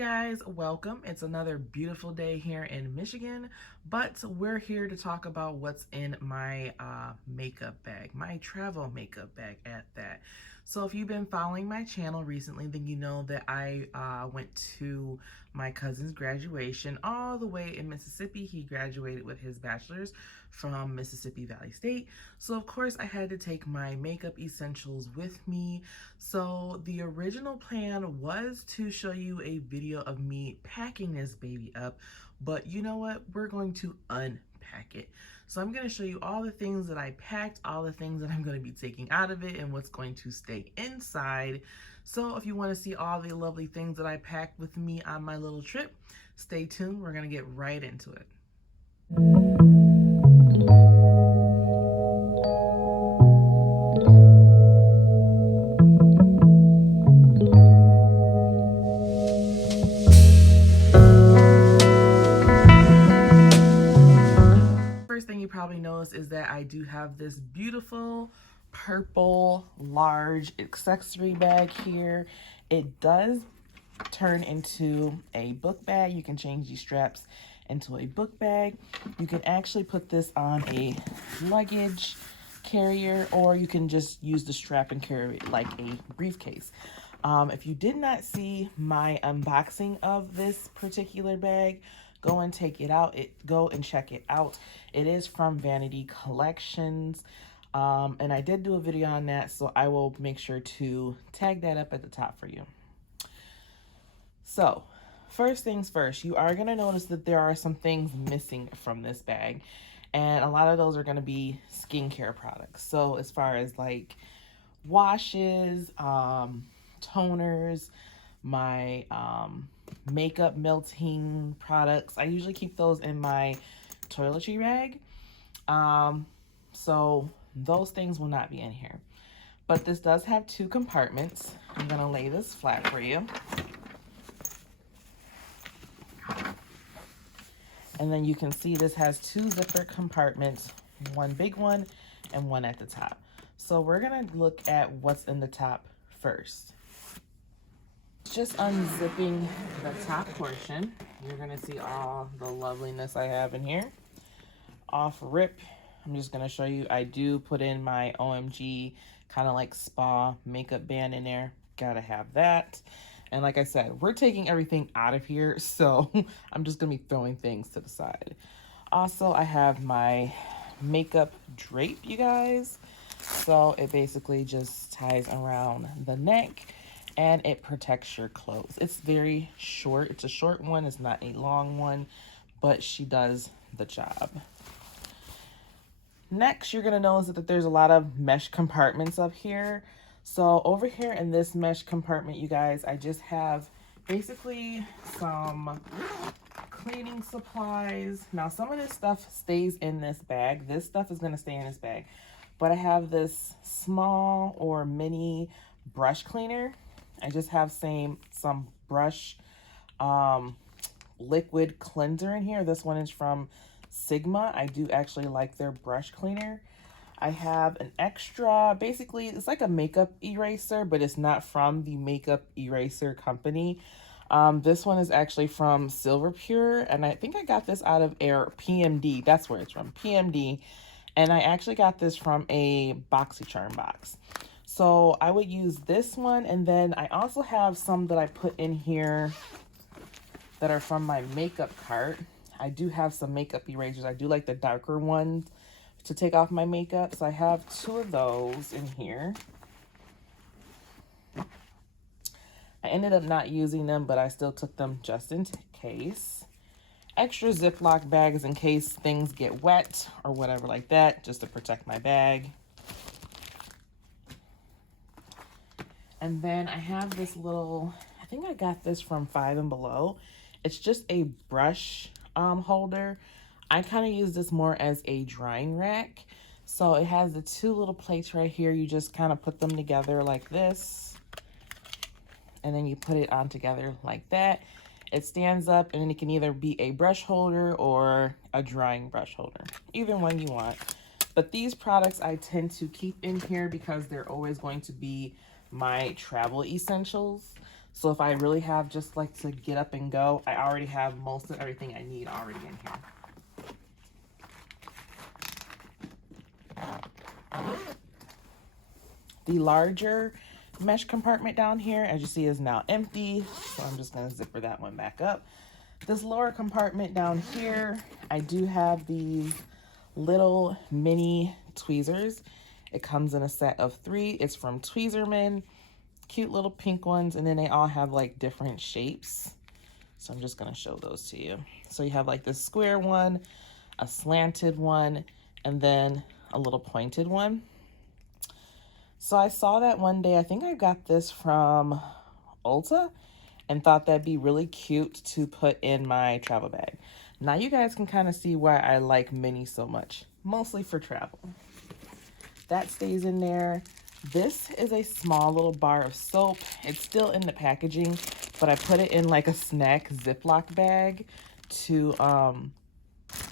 guys, welcome. It's another beautiful day here in Michigan, but we're here to talk about what's in my makeup bag, my travel makeup bag at that. So if you've been following my channel recently, then you know that I went to my cousin's graduation all the way in Mississippi. He graduated with his bachelor's from Mississippi Valley State. So of course I had to take my makeup essentials with me. So the original plan was to show you a video of me packing this baby up, but you know what? We're going to unpack it. So I'm going to show you all the things that I packed, all the things that I'm going to be taking out of it, and what's going to stay inside. So if you want to see all the lovely things that I packed with me on my little trip, stay tuned. We're going to get right into it. Probably noticed is that I do have this beautiful purple large accessory bag here. It does turn into a book bag. You can change these straps into a book bag. You can actually put this on a luggage carrier, or you can just use the strap and carry it like a briefcase. If you did not see my unboxing of this particular bag, go and take it out. Go and check it out. It is from Vanity Collections. And I did do a video on that, so I will make sure to tag that up at the top for you. So, first things first, you are going to notice that there are some things missing from this bag. And a lot of those are going to be skincare products. So, as far as like washes, toners, my makeup melting products, I usually keep those in my toiletry bag. So those things will not be in here. But this does have two compartments. I'm going to lay this flat for you. And then you can see this has two zipper compartments, one big one and one at the top. So we're going to look at what's in the top first. Just unzipping the top portion, you're going to see all the loveliness I have in here. Off rip, I'm just going to show you, I do put in my OMG kind of like spa makeup band in there. Gotta have that. And like I said, we're taking everything out of here, so I'm just going to be throwing things to the side. Also, I have my makeup drape, you guys. So it basically just ties around the neck and it protects your clothes. It's very short. It's a short one. It's not a long one, but she does the job. Next, you're going to notice that there's a lot of mesh compartments up here. So over here in this mesh compartment, you guys, I just have basically some cleaning supplies. Now, some of this stuff stays in this bag. This stuff is going to stay in this bag. But I have this small or mini brush cleaner. I just have some brush liquid cleanser in here. This one is from Sigma. I do actually like their brush cleaner. I have an extra, basically it's like a makeup eraser, but it's not from the makeup eraser company. This one is actually from Silver Pure, and I think I got this out of PMD. That's where it's from, PMD. And I actually got this from a BoxyCharm box. So I would use this one, and then I also have some that I put in here that are from my makeup cart. I do have some makeup erasers. I do like the darker ones to take off my makeup. So I have two of those in here. I ended up not using them, but I still took them just in case. Extra Ziploc bags in case things get wet or whatever like that, just to protect my bag. And then I have this little, I think I got this from Five and Below. It's just a brush holder. I kind of use this more as a drying rack. So it has the two little plates right here. You just kind of put them together like this. And then you put it on together like that. It stands up, and then it can either be a brush holder or a drying brush holder. Either one you want. But these products I tend to keep in here because they're always going to be my travel essentials. So if I really have just like to get up and go, I already have most of everything I need already in here. The larger mesh compartment down here, as you see, is now empty. So I'm just gonna zipper that one back up. This lower compartment down here, I do have these little mini tweezers. It comes in a set of 3. It's from Tweezerman. Cute little pink ones, and then they all have like different shapes. So I'm just gonna show those to you. So you have like this square one, a slanted one, and then a little pointed one. So I saw that one day, I think I got this from Ulta, and thought that'd be really cute to put in my travel bag. Now you guys can kind of see why I like mini so much, mostly for travel. That stays in there. This is a small little bar of soap. It's still in the packaging, but I put it in like a snack Ziploc bag to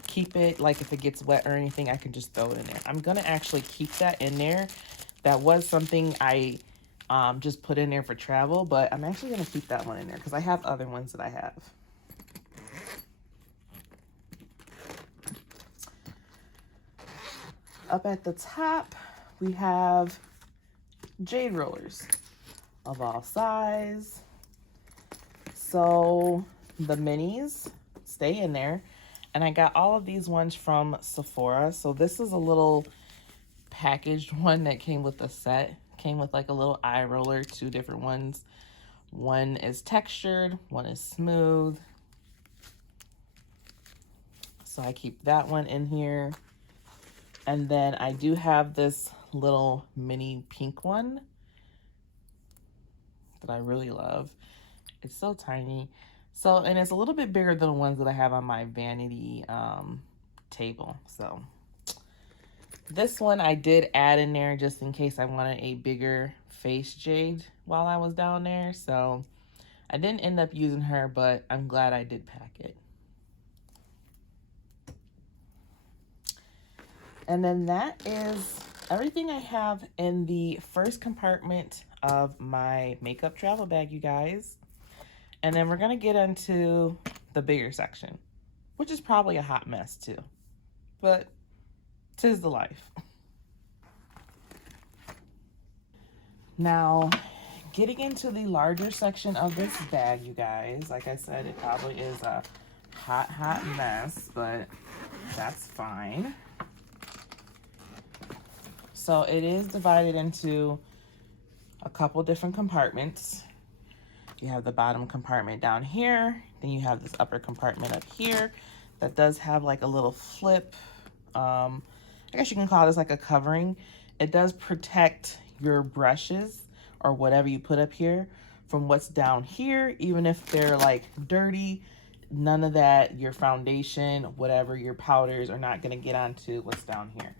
keep it, like if it gets wet or anything, I can just throw it in there. I'm gonna actually keep that in there. That was something I just put in there for travel, but I'm actually gonna keep that one in there because I have other ones that I have. Up at the top, we have jade rollers of all size. So the minis stay in there, and I got all of these ones from Sephora. So this is a little packaged one that came with a set. Came with like a little eye roller, 2 different ones. One is textured, one is smooth. So I keep that one in here. And then I do have this little mini pink one that I really love. It's so tiny. So, and it's a little bit bigger than the ones that I have on my vanity table. So this one I did add in there just in case I wanted a bigger face jade while I was down there. So I didn't end up using her, but I'm glad I did pack it. And then that is everything I have in the first compartment of my makeup travel bag, you guys. And then we're gonna get into the bigger section, which is probably a hot mess too, but 'tis the life. Now, getting into the larger section of this bag, you guys, like I said, it probably is a hot mess, but that's fine. So it is divided into a couple different compartments. You have the bottom compartment down here, then you have this upper compartment up here that does have like a little flip. I guess you can call this like a covering. It does protect your brushes or whatever you put up here from what's down here, even if they're like dirty. None of that, your foundation, whatever, your powders are not gonna get onto what's down here.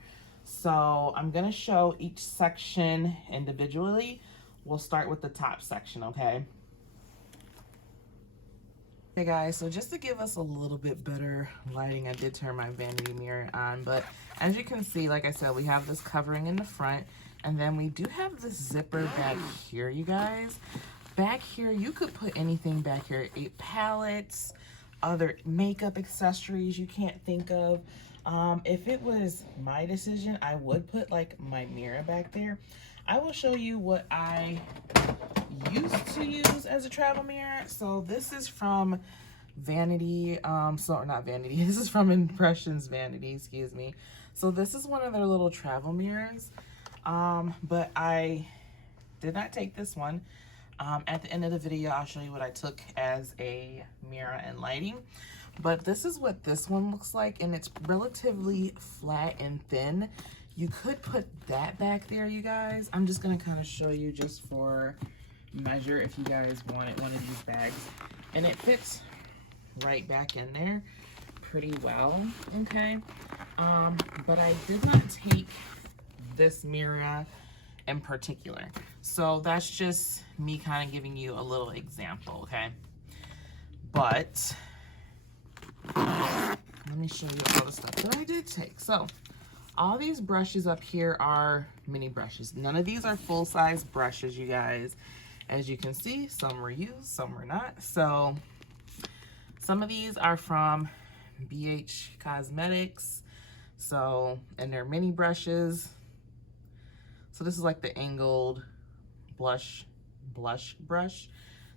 So I'm gonna show each section individually. We'll start with the top section, okay? Okay guys, so just to give us a little bit better lighting, I did turn my vanity mirror on, but as you can see, like I said, we have this covering in the front, and then we do have this zipper back here, you guys. Back here, you could put anything back here, palettes, other makeup accessories you can't think of. If it was my decision, I would put like my mirror back there. I will show you what I used to use as a travel mirror. So this is from Vanity, not Vanity, this is from Impressions Vanity, excuse me. So this is one of their little travel mirrors, but I did not take this one. At the end of the video, I'll show you what I took as a mirror and lighting. But this is what this one looks like, and it's relatively flat and thin. You could put that back there, you guys. I'm just gonna kind of show you just for measure if you guys wanted one of these bags. And it fits right back in there pretty well, okay? But I did not take this mirror in particular. So that's just me kind of giving you a little example, okay? But let me show you all the stuff that I did take. So all these brushes up here are mini brushes. None of these are full-size brushes, you guys. As you can see, some were used, some were not. So some of these are from BH Cosmetics. So, and they're mini brushes. So this is like the angled blush brush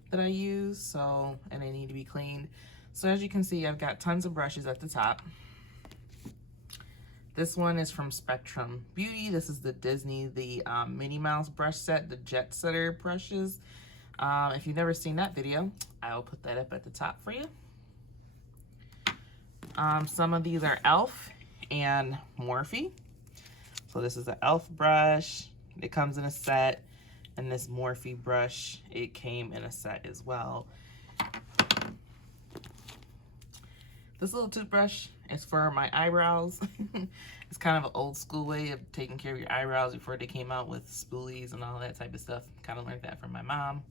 that I use. So, and they need to be cleaned. So as you can see, I've got tons of brushes at the top. This one is from Spectrum Beauty. This is the Disney, the Minnie Mouse brush set, the Jet Setter brushes. If you've never seen that video, I will put that up at the top for you. Some of these are e.l.f. and Morphe. So this is an e.l.f. brush. It comes in a set. And this Morphe brush, it came in a set as well. This little toothbrush is for my eyebrows. It's kind of an old school way of taking care of your eyebrows before they came out with spoolies and all that type of stuff. Kind of learned that from my mom.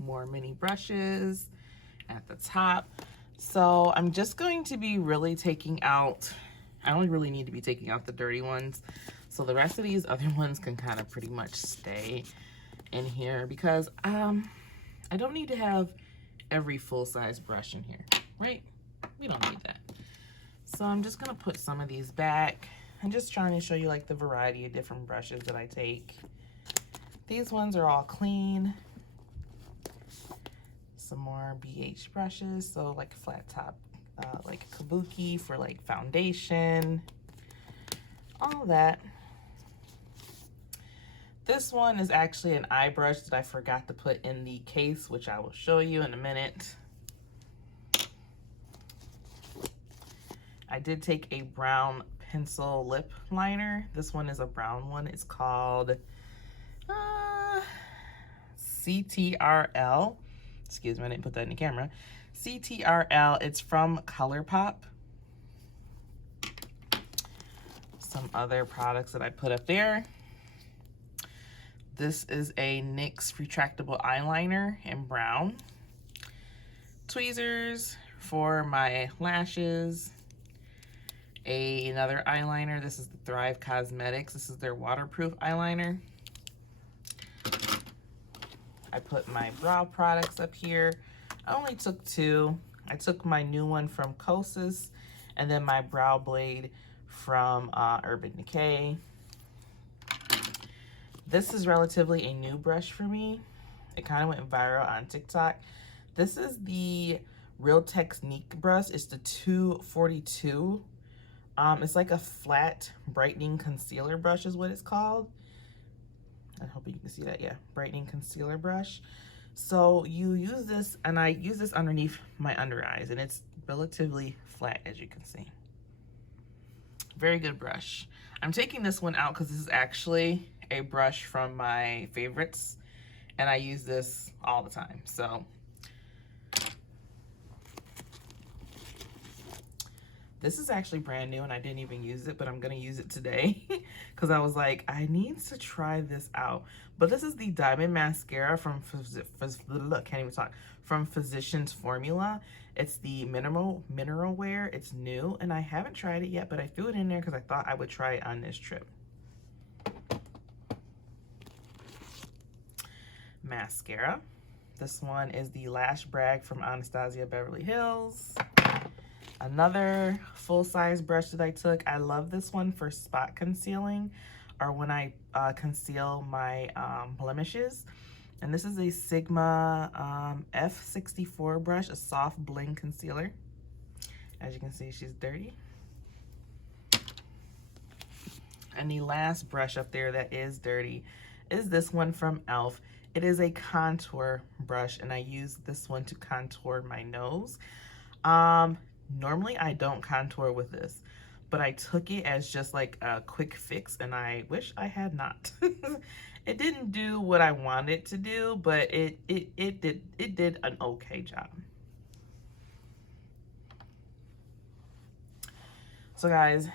More mini brushes at the top. So I'm just going to be really taking out, I only really need to be taking out the dirty ones. So the rest of these other ones can kind of pretty much stay in here because I don't need to have every full-size brush in here, right? We don't need that. So I'm just gonna put some of these back. I'm just trying to show you like the variety of different brushes that I take. These ones are all clean. Some more BH brushes, so like flat top, like kabuki for like foundation, all that. This one is actually an eye brush that I forgot to put in the case, which I will show you in a minute. I did take a brown pencil lip liner. This one is a brown one. It's called CTRL. Excuse me, I didn't put that in the camera. CTRL, it's from ColourPop. Some other products that I put up there. This is a NYX retractable eyeliner in brown. Tweezers for my lashes. Another eyeliner. This is the Thrive Cosmetics. This is their waterproof eyeliner. I put my brow products up here. I only took two. I took my new one from Kosas and then my brow blade from Urban Decay. This is relatively a new brush for me. It kind of went viral on TikTok. This is the Real Technique brush. It's the 242. It's like a flat brightening concealer brush is what it's called. I hope you can see that. Yeah, brightening concealer brush. So you use this, and I use this underneath my under eyes, and it's relatively flat, as you can see. Very good brush. I'm taking this one out because this is actually a brush from my favorites, and I use this all the time. So this is actually brand new and I didn't even use it, but I'm gonna use it today because I was like, I need to try this out. But this is the Diamond Mascara from from Physicians Formula. It's the mineral wear. It's new and I haven't tried it yet, but I threw it in there because I thought I would try it on this trip. Mascara. This one is the Lash Brag from Anastasia Beverly Hills. Another full-size brush that I took. I love this one for spot concealing or when I conceal my blemishes. And this is a Sigma F64 brush, a soft bling concealer. As you can see, she's dirty. And the last brush up there that is dirty is this one from e.l.f. It is a contour brush, and I use this one to contour my nose. Normally I don't contour with this, but I took it as just like a quick fix, and I wish I had not. It didn't do what I wanted it to do, but it did an okay job. So guys,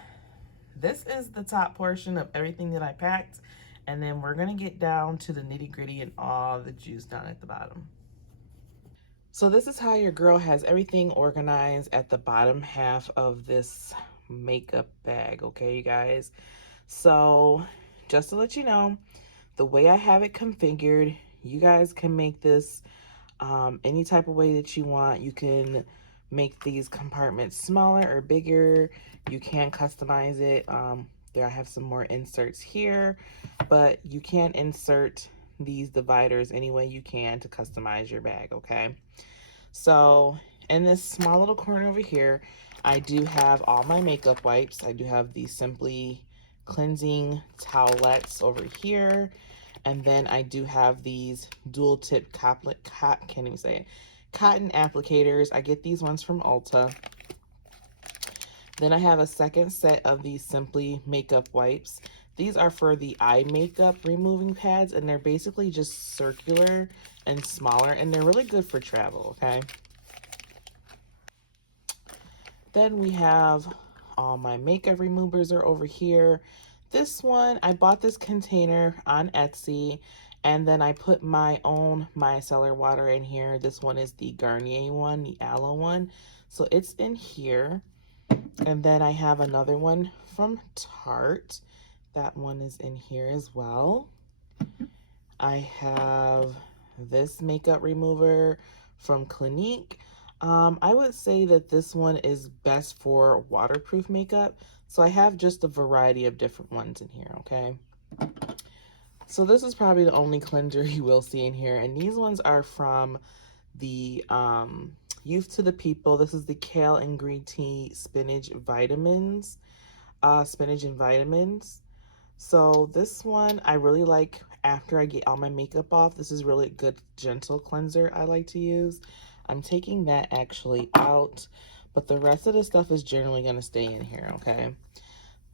this is the top portion of everything that I packed, and then we're gonna get down to the nitty-gritty and all the juice down at the bottom. So this is how your girl has everything organized at the bottom half of this makeup bag, okay, you guys? So just to let you know, the way I have it configured, you guys can make this any type of way that you want. You can make these compartments smaller or bigger. You can customize it. There I have some more inserts here, but you can insert these dividers any way you can to customize your bag, okay? So in this small little corner over here, I do have all my makeup wipes. I do have the Simply cleansing towelettes over here. And then I do have these dual tip can't even say it, cotton applicators. I get these ones from Ulta. Then I have a second set of these Simply makeup wipes. These are for the eye makeup removing pads, and they're basically just circular and smaller, and they're really good for travel, okay? Then we have all my makeup removers are over here. This one, I bought this container on Etsy, and then I put my own micellar water in here. This one is the Garnier one, the aloe one. So it's in here. And then I have another one from Tarte. That one is in here as well. I have this makeup remover from Clinique. I would say that this one is best for waterproof makeup. So I have just a variety of different ones in here, okay? So this is probably the only cleanser you will see in here. And these ones are from the Youth to the People. This is the Kale and Green Tea Spinach Vitamins. Spinach and Vitamins. So this one I really like after I get all my makeup off. This is really a good gentle cleanser I like to use. I'm taking that actually out, but the rest of the stuff is generally going to stay in here, okay?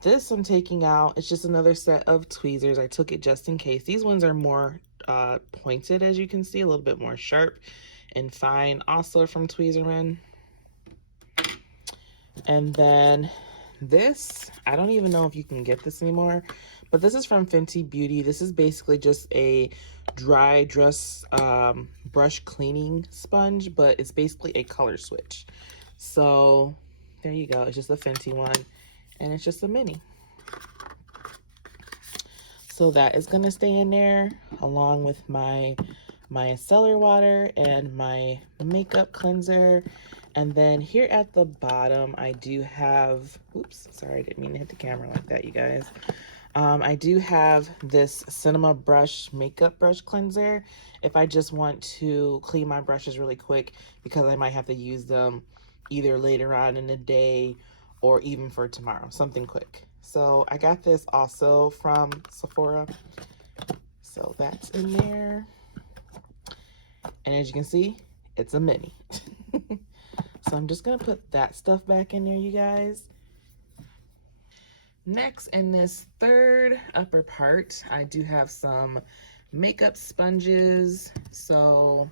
This I'm taking out. It's just another set of tweezers. I took it just in case. These ones are more pointed, as you can see, a little bit more sharp and fine, also from Tweezerman. And then this, I don't even know if you can get this anymore, but this is from Fenty Beauty. This is basically just a dry dress brush cleaning sponge, but it's basically a color switch. So there you go. It's just a Fenty one, and it's just a mini. So that is going to stay in there along with my micellar water and my makeup cleanser. And then here at the bottom, I do have, oops, sorry, I didn't mean to hit the camera like that, you guys. I do have this Cinema Brush Makeup Brush Cleanser if I just want to clean my brushes really quick, because I might have to use them either later on in the day or even for tomorrow, something quick. So I got this also from Sephora. So that's in there. And as you can see, it's a mini. So I'm just gonna put that stuff back in there, you guys. Next, in this third upper part, I do have some makeup sponges. So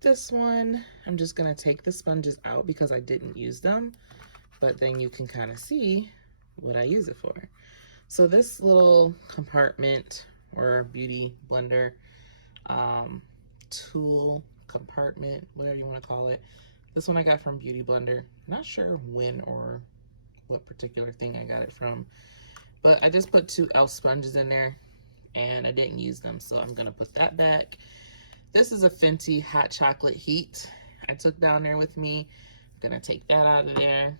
this one, I'm just gonna take the sponges out because I didn't use them, but then you can kind of see what I use it for. So this little compartment or beauty blender tool compartment, whatever you want to call it. This one I got from Beauty Blender. Not sure when or what particular thing I got it from, but I just put 2 e.l.f. sponges in there and I didn't use them, so I'm gonna put that back. This is a Fenty Hot Chocolate Heat I took down there with me. I'm gonna take that out of there.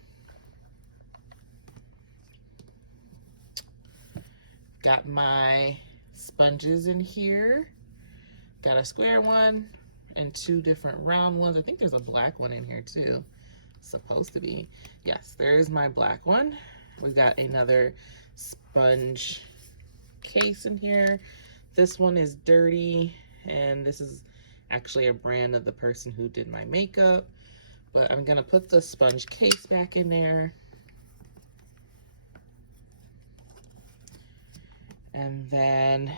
Got my sponges in here. Got a square one and 2 different round ones. I think there's a black one in here too. Supposed to be. Yes, there is my black one. We got another sponge case in here. This one is dirty, and this is actually a brand of the person who did my makeup, but I'm gonna put the sponge case back in there. And then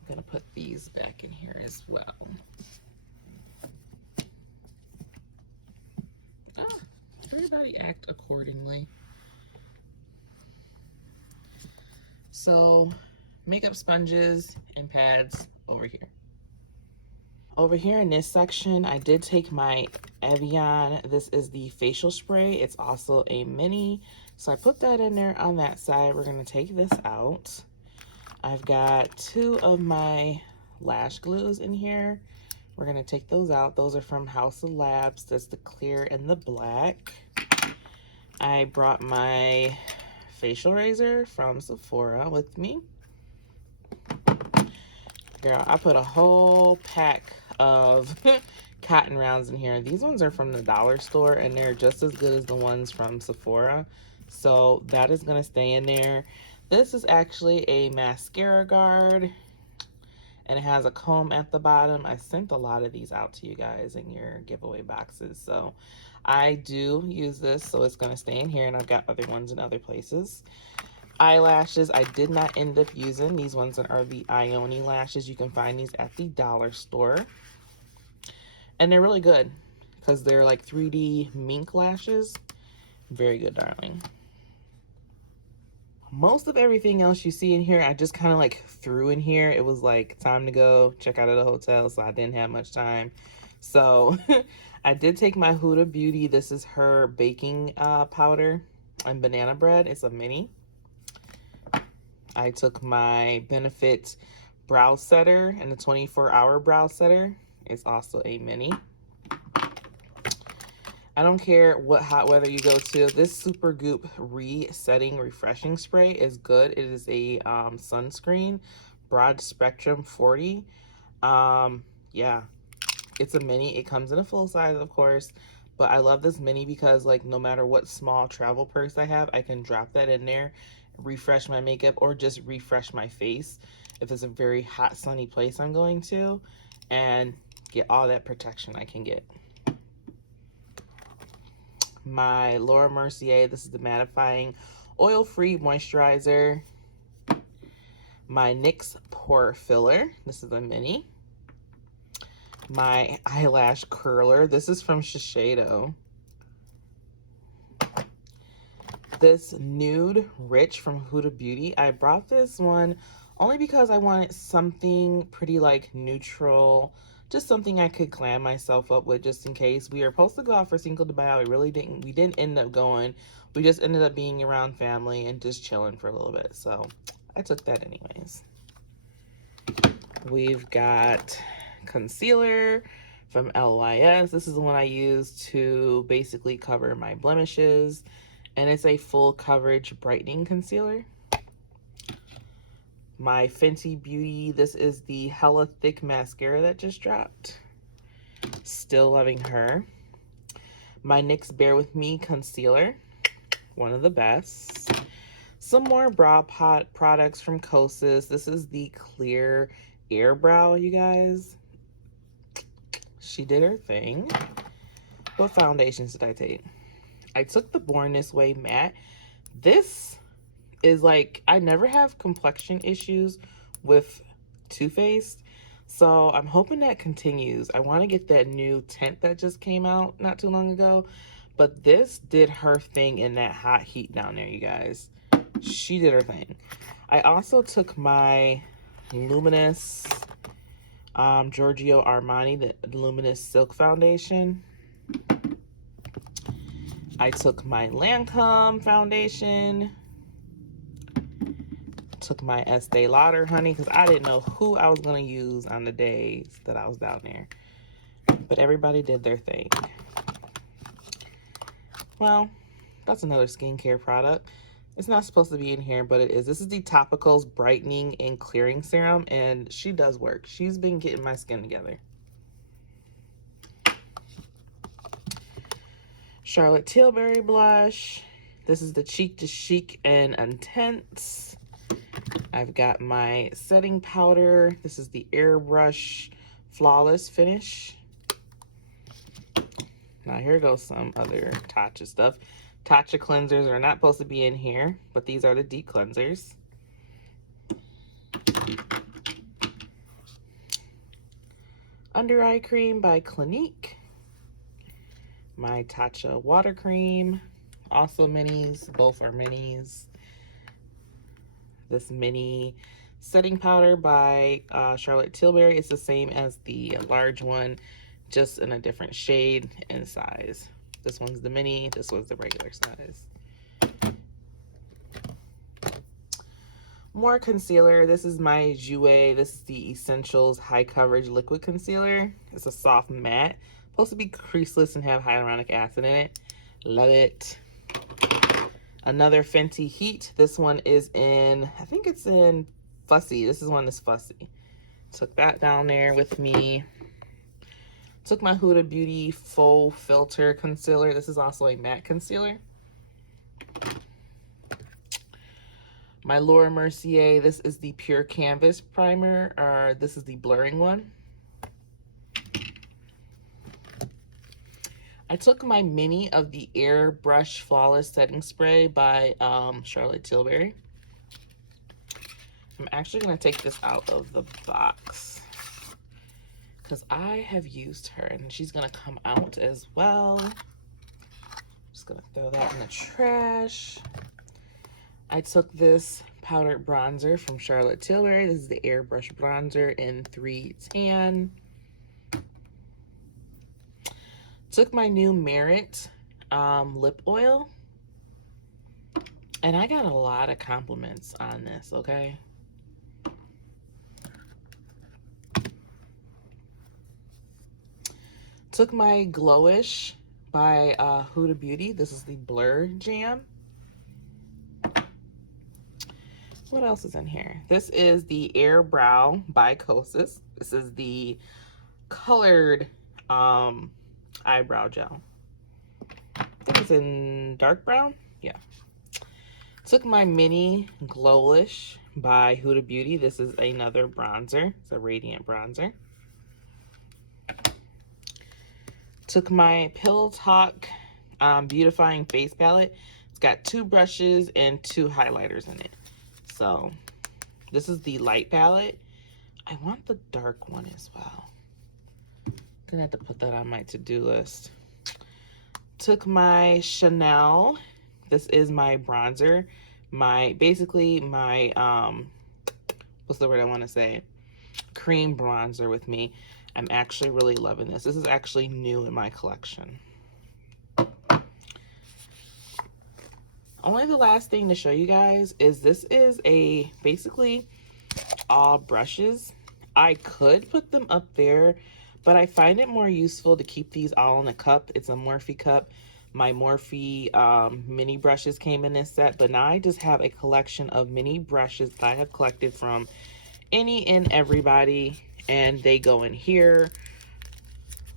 I'm gonna put these back in here as well. Everybody act accordingly. So makeup sponges and pads over here. Over here in this section, I did take my Evian. This is the facial spray. It's also a mini. So I put that in there on that side. We're gonna take this out. I've got 2 of my lash glues in here. We're gonna take those out. Those are from House of Labs. That's the clear and the black. I brought my facial razor from Sephora with me. Girl, I put a whole pack of cotton rounds in here. These ones are from the dollar store and they're just as good as the ones from Sephora. So that is gonna stay in there. This is actually a mascara guard and it has a comb at the bottom. I sent a lot of these out to you guys in your giveaway boxes. So I do use this, so it's gonna stay in here, and I've got other ones in other places. Eyelashes, I did not end up using. These ones are the Ioni lashes. You can find these at the dollar store. And they're really good because they're like 3D mink lashes. Very good, darling. Most of everything else you see in here, I just kind of like threw in here. It was like time to go check out of the hotel, so I didn't have much time. So I did take my Huda Beauty. This is her baking powder and banana bread. It's a mini. I took my Benefit brow setter and the 24-hour brow setter. It's also a mini. I don't care what hot weather you go to. This Supergoop Resetting Refreshing Spray is good. It is a sunscreen, broad spectrum 40. Yeah, it's a mini. It comes in a full size, of course, but I love this mini because like no matter what small travel purse I have, I can drop that in there, refresh my makeup, or just refresh my face if it's a very hot sunny place I'm going to, and get all that protection I can get. My Laura Mercier, this is the mattifying oil-free moisturizer. My NYX pore filler, this is a mini. My eyelash curler, this is from Shiseido. This Nude Rich from Huda Beauty, I brought this one only because I wanted something pretty like neutral, just something I could glam myself up with just in case. We were supposed to go out for Cinco de Mayo. We didn't end up going. We just ended up being around family and just chilling for a little bit. So I took that anyways. We've got concealer from LYS. This is the one I use to basically cover my blemishes. And it's a full coverage brightening concealer. My Fenty Beauty, this is the Hella Thick Mascara that just dropped. Still loving her. My NYX Bare With Me Concealer, one of the best. Some more brow pot products from Kosas. This is the Clear Air Brow, you guys. She did her thing. What foundations did I take? I took the Born This Way matte. This is like, I never have complexion issues with Too Faced, so I'm hoping that continues. I want to get that new tint that just came out not too long ago, but this did her thing in that hot heat down there, you guys. She did her thing. I also took my Luminous Giorgio Armani, the Luminous Silk Foundation. I took my Lancome foundation. Took my Estee Lauder honey because I didn't know who I was going to use on the days that I was down there. But everybody did their thing. Well, that's another skincare product. It's not supposed to be in here, but it is. This is the Topicals Brightening and Clearing Serum, and she does work. She's been getting my skin together. Charlotte Tilbury blush. This is the Cheek to Chic and Intense. I've got my setting powder. This is the Airbrush Flawless Finish. Now here goes some other Tatcha stuff. Tatcha cleansers are not supposed to be in here, but these are the deep cleansers. Under Eye Cream by Clinique. My Tatcha water cream, also minis, both are minis. This mini setting powder by Charlotte Tilbury. It's the same as the large one, just in a different shade and size. This one's the mini, this one's the regular size. More concealer. This is my Jouer. This is the Essentials High Coverage Liquid Concealer. It's a soft matte. Supposed to be creaseless and have hyaluronic acid in it. Love it. Another Fenty Heat. This one is in, I think it's in Fussy. This is one that's Fussy. Took that down there with me. Took my Huda Beauty Faux Filt'r Concealer. This is also a matte concealer. My Laura Mercier, this is the Pure Canvas Primer, or this is the blurring one. I took my mini of the Airbrush Flawless Setting Spray by Charlotte Tilbury. I'm actually going to take this out of the box because I have used her and she's going to come out as well. Just going to throw that in the trash. I took this powdered bronzer from Charlotte Tilbury. This is the Airbrush Bronzer in 310. Took my new Merit lip oil. And I got a lot of compliments on this, okay? Took my Glowish by Huda Beauty. This is the Blur Jam. What else is in here? This is the Air Brow by Kosas. This is the colored eyebrow gel. I think it's in dark brown. Yeah. Took my mini Glowish by Huda Beauty. This is another bronzer. It's a radiant bronzer. Took my Pillow Talk Beautifying Face Palette. It's got 2 brushes and 2 highlighters in it. So this is the light palette. I want the dark one as well. Gonna have to put that on my to-do list. Took my Chanel. This is my bronzer. Basically my what's the word I want to say? Cream bronzer with me. I'm actually really loving this. This is actually new in my collection. Only the last thing to show you guys is this is basically all brushes. I could put them up there, but I find it more useful to keep these all in a cup. It's a Morphe cup. My Morphe mini brushes came in this set, but now I just have a collection of mini brushes that I have collected from any and everybody, and they go in here.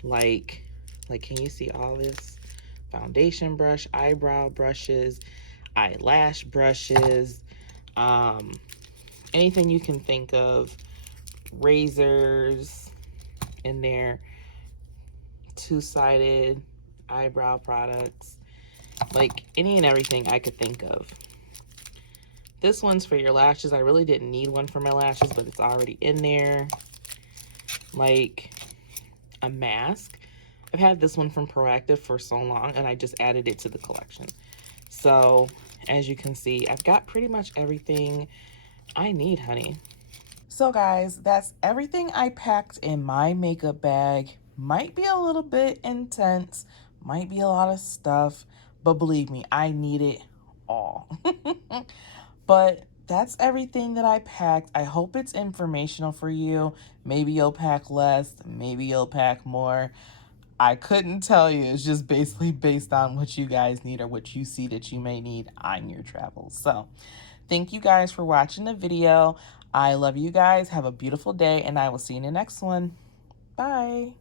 Like can you see all this? Foundation brush, eyebrow brushes, eyelash brushes, anything you can think of, razors in there, 2-sided eyebrow products, like any and everything I could think of. This one's for your lashes. I really didn't need one for my lashes, but it's already in there. Like a mask. I've had this one from Proactive for so long, and I just added it to the collection. So, as you can see, I've got pretty much everything I need, honey. So, guys, that's everything I packed in my makeup bag. Might be a little bit intense, might be a lot of stuff, but believe me, I need it all. But that's everything that I packed. I hope it's informational for you. Maybe you'll pack less, maybe you'll pack more. I couldn't tell you. It's just basically based on what you guys need or what you see that you may need on your travels. So thank you guys for watching the video. I love you guys. Have a beautiful day, and I will see you in the next one. Bye.